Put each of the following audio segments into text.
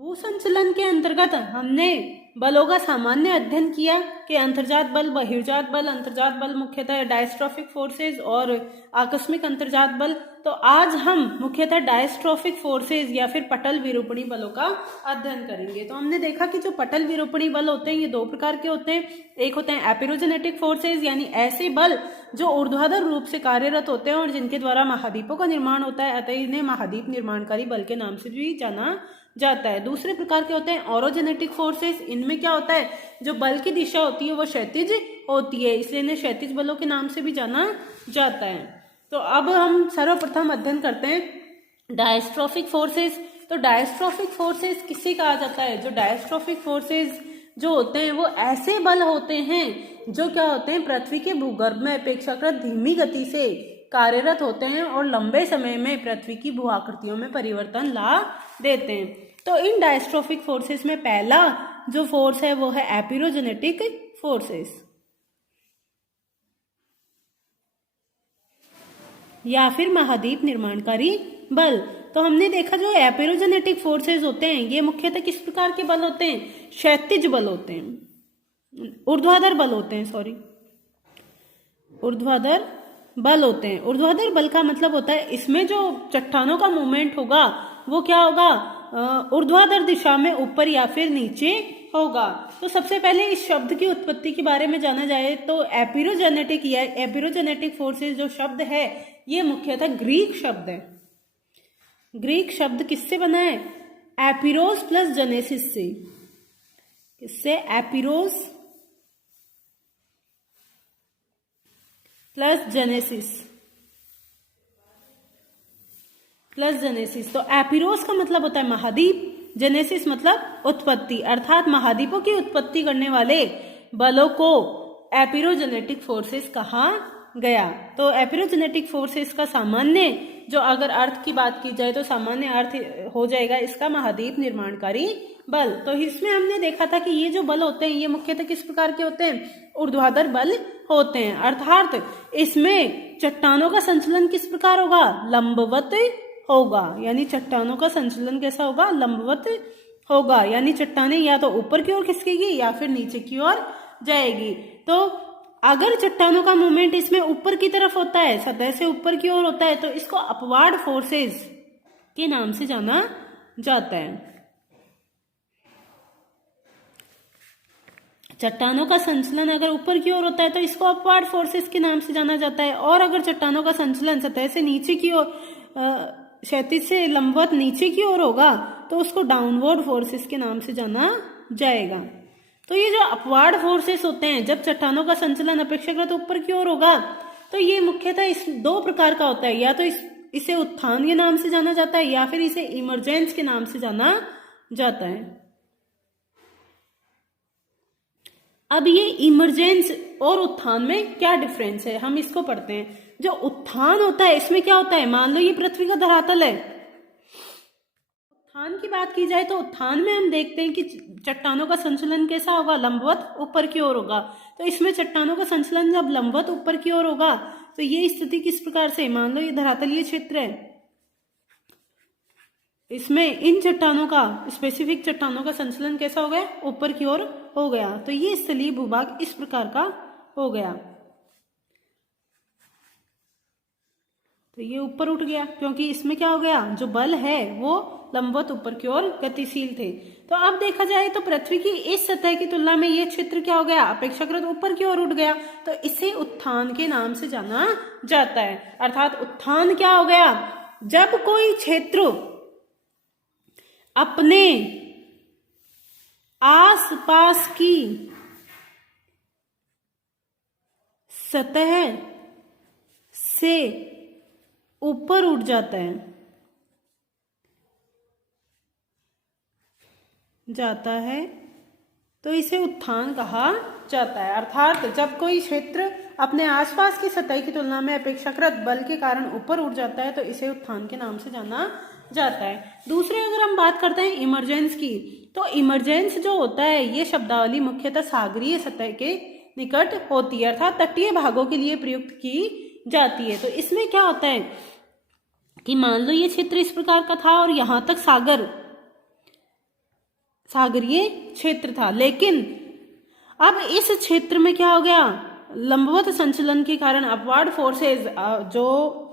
भू संचलन के अंतर्गत हमने बलों का सामान्य अध्ययन किया कि अंतर्जात बल, बहिर्जात बल, अंतर्जात बल मुख्यतः डायस्ट्रोफिक फोर्सेज और आकस्मिक अंतर्जात बल। तो आज हम मुख्यतः डायस्ट्रोफिक फोर्सेज या फिर पटल विरूपणी बलों का अध्ययन करेंगे। तो हमने देखा कि जो पटल विरूपणी बल होते हैं ये दो प्रकार के होते हैं। एक होते हैं एपिरोजेनेटिक फोर्सेज यानी ऐसे बल जो ऊर्ध्वाधर रूप से कार्यरत होते हैं और जिनके द्वारा महाद्वीपों का निर्माण होता है, अतः इन्हें महाद्वीप निर्माणकारी बल के नाम से भी जाना जाता है। दूसरे प्रकार के होते हैं ऑरोजेनेटिक फोर्सेस। इनमें क्या होता है, जो बल की दिशा होती है वो क्षैतिज होती है, इसलिए इन्हें क्षैतिज बलों के नाम से भी जाना जाता है। तो अब हम सर्वप्रथम अध्ययन करते हैं डायस्ट्रोफिक फोर्सेस। तो डायस्ट्रोफिक फोर्सेस किसे कहा जाता है? जो डायस्ट्रोफिक फोर्सेस जो होते हैं वो ऐसे बल होते हैं जो क्या होते हैं, पृथ्वी के भूगर्भ में अपेक्षाकृत धीमी गति से कार्यरत होते हैं और लंबे समय में पृथ्वी की भू आकृतियों में परिवर्तन ला देते हैं। तो इन डायस्ट्रोफिक फोर्सेस में पहला जो फोर्स है वो है एपिरोजेनेटिक फोर्सेस या फिर महाद्वीप निर्माणकारी बल। तो हमने देखा जो एपिरोजेनेटिक फोर्सेस होते हैं ये मुख्यतः किस प्रकार के बल होते हैं? क्षैतिज बल होते हैं, ऊर्ध्वाधर बल होते हैं, ऊर्ध्वाधर बल होते हैं। ऊर्ध्वाधर बल का मतलब होता है इसमें जो चट्टानों का मूवमेंट होगा वो क्या होगा, ऊर्ध्वाधर दिशा में ऊपर या फिर नीचे होगा। तो सबसे पहले इस शब्द की उत्पत्ति के बारे में जाना जाए तो एपिरोजेनेटिक या एपिरोजेनेटिक फोर्सेस जो शब्द है ये मुख्यतः ग्रीक शब्द है। ग्रीक शब्द किससे बना है? एपिरोस प्लस जेनेसिस से। किससे? एपिरोस प्लस जेनेसिस तो एपिरोस का मतलब होता है महाद्वीप, जेनेसिस मतलब उत्पत्ति, अर्थात महाद्वीपों की उत्पत्ति करने वाले बलों को एपिरोजेनेटिक फोर्सेस कहा गया। तो एपिरोजेनेटिक फोर्सेस का सामान्य जो अगर अर्थ की बात की जाए तो सामान्य अर्थ हो जाएगा इसका महाद्वीप निर्माणकारी बल। तो इसमें हमने देखा था कि ये जो बल होते हैं ये मुख्यतः किस प्रकार के होते हैं? ऊर्ध्वाधर बल होते हैं, अर्थात इसमें चट्टानों का संचलन किस प्रकार होगा? लंबवत होगा। यानी चट्टानों का संचलन कैसा होगा? लंबवत होगा, यानी चट्टानें या तो ऊपर की ओर खिसकेगी या फिर नीचे की ओर जाएगी। तो अगर चट्टानों का मूवमेंट इसमें ऊपर की तरफ होता है, सतह से ऊपर की ओर होता है, तो इसको अपवार्ड फोर्सेस के नाम से जाना जाता है। चट्टानों का संचलन अगर ऊपर की ओर होता है तो इसको अपवार्ड फोर्सेस के नाम से जाना जाता है, और अगर चट्टानों का संचलन सतह से नीचे की ओर, क्षैतिज से लंबवत नीचे की ओर होगा तो उसको डाउनवर्ड फोर्सेस के नाम से जाना जाएगा। तो ये जो अपवार्ड फोर्सेस होते हैं, जब चट्टानों का संचलन अपेक्षाकृत ऊपर की ओर होगा तो ये मुख्यतः इस दो प्रकार का होता है, या तो इसे उत्थान के नाम से जाना जाता है या फिर इसे इमरजेंस के नाम से जाना जाता है। अब ये इमरजेंस और उत्थान में क्या डिफरेंस है, हम इसको पढ़ते हैं। जो उत्थान होता है इसमें क्या होता है, मान लो ये पृथ्वी का धरातल है, उत्थान की बात की जाए तो उत्थान में हम देखते हैं कि चट्टानों का संचलन कैसा होगा? लंबवत ऊपर की ओर होगा। तो इसमें चट्टानों का संचलन जब लंबवत ऊपर की ओर होगा तो ये स्थिति किस प्रकार से, मान लो ये धरातलीय क्षेत्र है, इसमें इन चट्टानों का, स्पेसिफिक चट्टानों का संचलन कैसा हो गया? ऊपर की ओर हो गया। तो ये स्थलीय भूभाग इस प्रकार का हो गया। तो ये ऊपर उठ गया क्योंकि इसमें क्या हो गया, जो बल है वो लंबवत ऊपर की ओर गतिशील थे। तो अब देखा जाए तो पृथ्वी की इस सतह की तुलना में ये क्षेत्र क्या हो गया? अपेक्षाकृत ऊपर की ओर उठ गया। तो इसे उत्थान के नाम से जाना जाता है। अर्थात उत्थान क्या हो गया? जब कोई क्षेत्र अपने आसपास की सतह से ऊपर उठ जाता है तो इसे उत्थान कहा जाता है। अर्थात जब कोई क्षेत्र अपने आसपास की सतह की तुलना में अपेक्षाकृत बल के कारण ऊपर उठ जाता है तो इसे उत्थान के नाम से जाना जाता है। दूसरे अगर हम बात करते हैं इमरजेंस की, तो इमरजेंस जो होता है ये शब्दावली मुख्यतः सागरीय सतह के निकट होती है, अर्थात तटीय भागों के लिए प्रयुक्त की जाती है। तो इसमें क्या होता है कि मान लो ये क्षेत्र इस प्रकार का था और यहाँ तक सागर सागरीय क्षेत्र था। लेकिन अब इस क्षेत्र में क्या हो गया, लंबवत संचलन के कारण अपवार्ड फोर्सेज, जो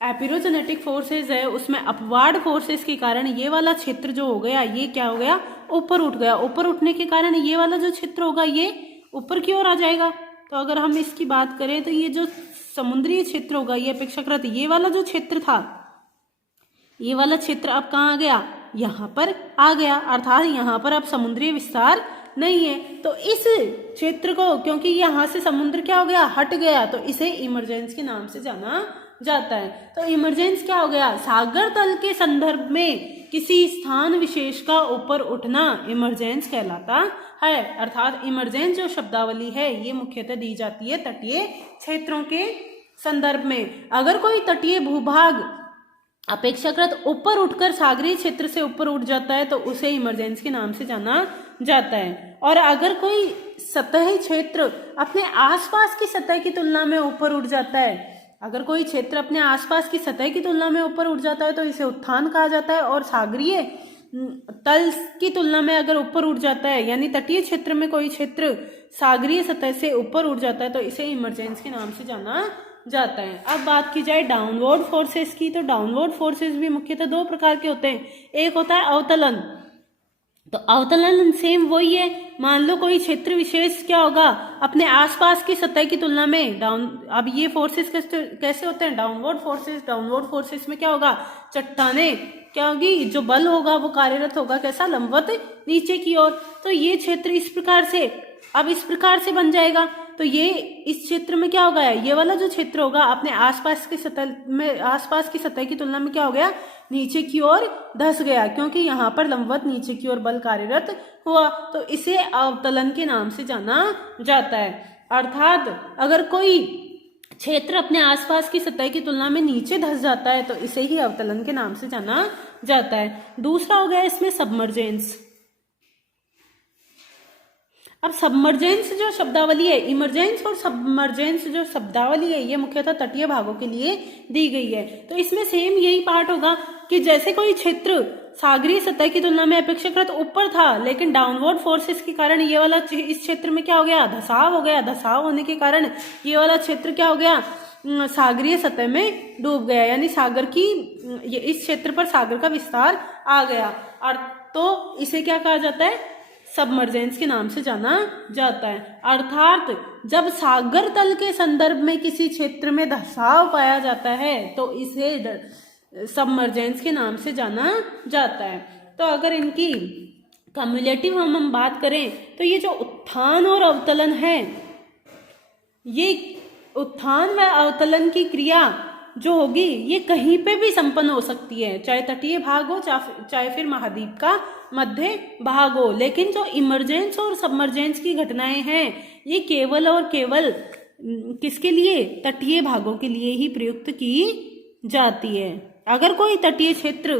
एपिरोजेनेटिक फोर्सेज है उसमें अपवार्ड फोर्सेज के कारण ये वाला क्षेत्र जो हो गया, ये क्या हो गया, ऊपर उठ गया। ऊपर उठने के कारण ये वाला जो क्षेत्र होगा ये ऊपर की ओर आ जाएगा। तो अगर हम इसकी बात करें तो ये जो समुद्री क्षेत्र होगा, ये अपेक्षाकृत ये वाला जो क्षेत्र था, ये वाला क्षेत्र अब कहाँ आ गया, यहाँ पर आ गया, अर्थात यहाँ पर अब समुद्री विस्तार नहीं है। तो इस क्षेत्र को, क्योंकि यहाँ से समुद्र क्या हो गया, हट गया, तो इसे इमरजेंस के नाम से जाना जाता है। तो इमरजेंस क्या हो गया, सागर तल के संदर्भ में किसी स्थान विशेष का ऊपर उठना इमरजेंस कहलाता है। अर्थात इमरजेंस जो शब्दावली है ये मुख्यतः दी जाती है तटीय क्षेत्रों के संदर्भ में। अगर कोई तटीय भूभाग अपेक्षाकृत ऊपर उठकर सागरीय क्षेत्र से ऊपर उठ जाता है तो उसे इमरजेंस के नाम से जाना जाता है। और अगर कोई सतही क्षेत्र अपने आसपास की सतह की तुलना में ऊपर उठ जाता है, अगर कोई क्षेत्र अपने आसपास की सतह की तुलना में ऊपर उठ जाता है तो इसे उत्थान कहा जाता है। और सागरीय तल की तुलना में अगर ऊपर उठ जाता है, यानी तटीय क्षेत्र में कोई क्षेत्र सागरीय सतह से ऊपर उठ जाता है तो इसे इमरजेंस के नाम से जाना जाता है। अब बात की जाए डाउनवर्ड फोर्सेस की, तो डाउनवर्ड फोर्सेस भी मुख्यतः दो प्रकार के होते हैं। एक होता है अवतलन, तो अवतलन सेम वही है। मान लो कोई क्षेत्र विशेष क्या होगा, अपने आसपास की सतह की तुलना में डाउन, अब ये फोर्सेस कैसे होते हैं, डाउनवर्ड फोर्सेस। डाउनवर्ड फोर्सेस में क्या होगा, चट्टाने क्या होगी, जो बल होगा वो कार्यरत होगा कैसा, लंबवत नीचे की ओर। तो ये क्षेत्र इस प्रकार से, अब इस प्रकार से बन जाएगा। तो ये इस क्षेत्र में क्या होगा, ये वाला जो क्षेत्र होगा अपने आसपास की सतह में, आसपास की सतह की तुलना में क्या हो गया, नीचे की ओर धंस गया, क्योंकि यहाँ पर लंबवत नीचे की ओर बल कार्यरत हुआ। तो इसे अवतलन के नाम से जाना जाता है। अर्थात अगर कोई क्षेत्र अपने आसपास की सतह की तुलना में नीचे धंस जाता है तो इसे ही अवतलन के नाम से जाना जाता है। दूसरा हो गया इसमें सबमर्जेंस। अब सबमर्जेंस जो शब्दावली है, इमरजेंस और सबमर्जेंस जो शब्दावली है ये मुख्यतः तटीय भागों के लिए दी गई है। तो इसमें सेम यही पार्ट होगा कि जैसे कोई क्षेत्र सागरीय सतह की तुलना में अपेक्षाकृत ऊपर था, लेकिन डाउनवर्ड फोर्सेस के कारण ये वाला इस क्षेत्र में क्या हो गया, धसाव हो गया। धसाव होने के कारण ये वाला क्षेत्र क्या हो गया, सागरीय सतह में डूब गया, यानी सागर की, इस क्षेत्र पर सागर का विस्तार आ गया। और तो इसे क्या कहा जाता है, सबमर्जेंस के नाम से जाना जाता है। अर्थात जब सागर तल के संदर्भ में किसी क्षेत्र में धसाव पाया जाता है तो इसे सबमर्जेंस के नाम से जाना जाता है। तो अगर इनकी कम्युलेटिव हम बात करें तो ये जो उत्थान और अवतलन है, ये उत्थान व अवतलन की क्रिया जो होगी ये कहीं पे भी संपन्न हो सकती है, चाहे तटीय भाग हो चाहे फिर महाद्वीप का मध्य भाग हो। लेकिन जो इमरजेंस और सबमर्जेंस की घटनाएं हैं ये केवल और केवल किसके लिए, तटीय भागों के लिए ही प्रयुक्त की जाती है। अगर कोई तटीय क्षेत्र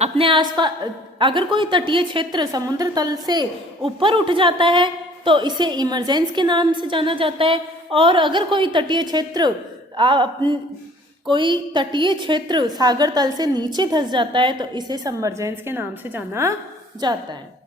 अपने आसपास, अगर कोई तटीय क्षेत्र समुद्र तल से ऊपर उठ जाता है तो इसे इमरजेंस के नाम से जाना जाता है। और अगर कोई तटीय क्षेत्र सागर तल से नीचे धंस जाता है तो इसे सबमर्जेंस के नाम से जाना जाता है।